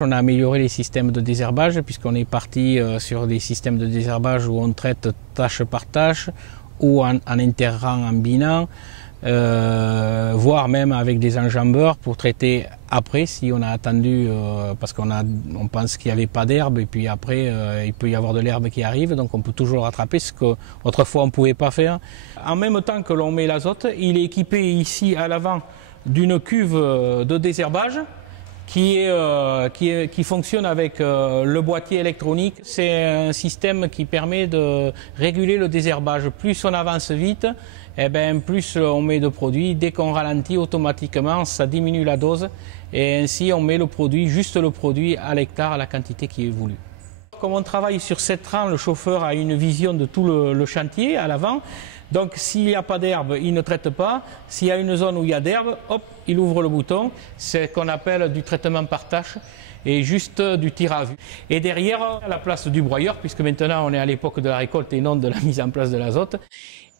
On a amélioré les systèmes de désherbage puisqu'on est parti sur des systèmes de désherbage où on traite tâche par tâche ou en interrant, en binant, voire même avec des enjambeurs pour traiter après si on a attendu parce on pense qu'il n'y avait pas d'herbe et puis après il peut y avoir de l'herbe qui arrive, donc on peut toujours rattraper ce qu'autrefois on ne pouvait pas faire. En même temps que l'on met l'azote, il est équipé ici à l'avant d'une cuve de désherbage qui fonctionne avec le boîtier électronique. C'est un système qui permet de réguler le désherbage. Plus on avance vite, plus on met de produits. Dès qu'on ralentit, automatiquement, ça diminue la dose. Et ainsi, on met le produit, juste le produit à l'hectare, à la quantité qui est voulue. Comme on travaille sur 7 rangs, le chauffeur a une vision de tout le chantier à l'avant. Donc s'il n'y a pas d'herbe, il ne traite pas. S'il y a une zone où il y a d'herbe, hop, il ouvre le bouton. C'est ce qu'on appelle du traitement par tâche et juste du tir à vue. Et derrière, à la place du broyeur, puisque maintenant on est à l'époque de la récolte et non de la mise en place de l'azote,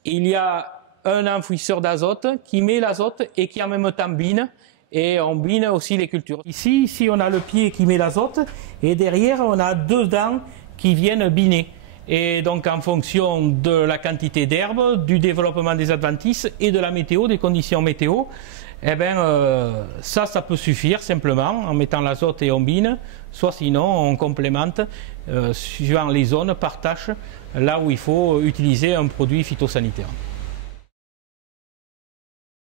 il y a un enfouisseur d'azote qui met l'azote et qui en même temps bine. Et on bine aussi les cultures. Ici on a le pied qui met l'azote et derrière on a 2 dents qui viennent biner. Et donc en fonction de la quantité d'herbe, du développement des adventices et de la météo, des conditions météo, ça peut suffire simplement en mettant l'azote et on bine, soit sinon on complémente suivant les zones par tâche, là où il faut utiliser un produit phytosanitaire.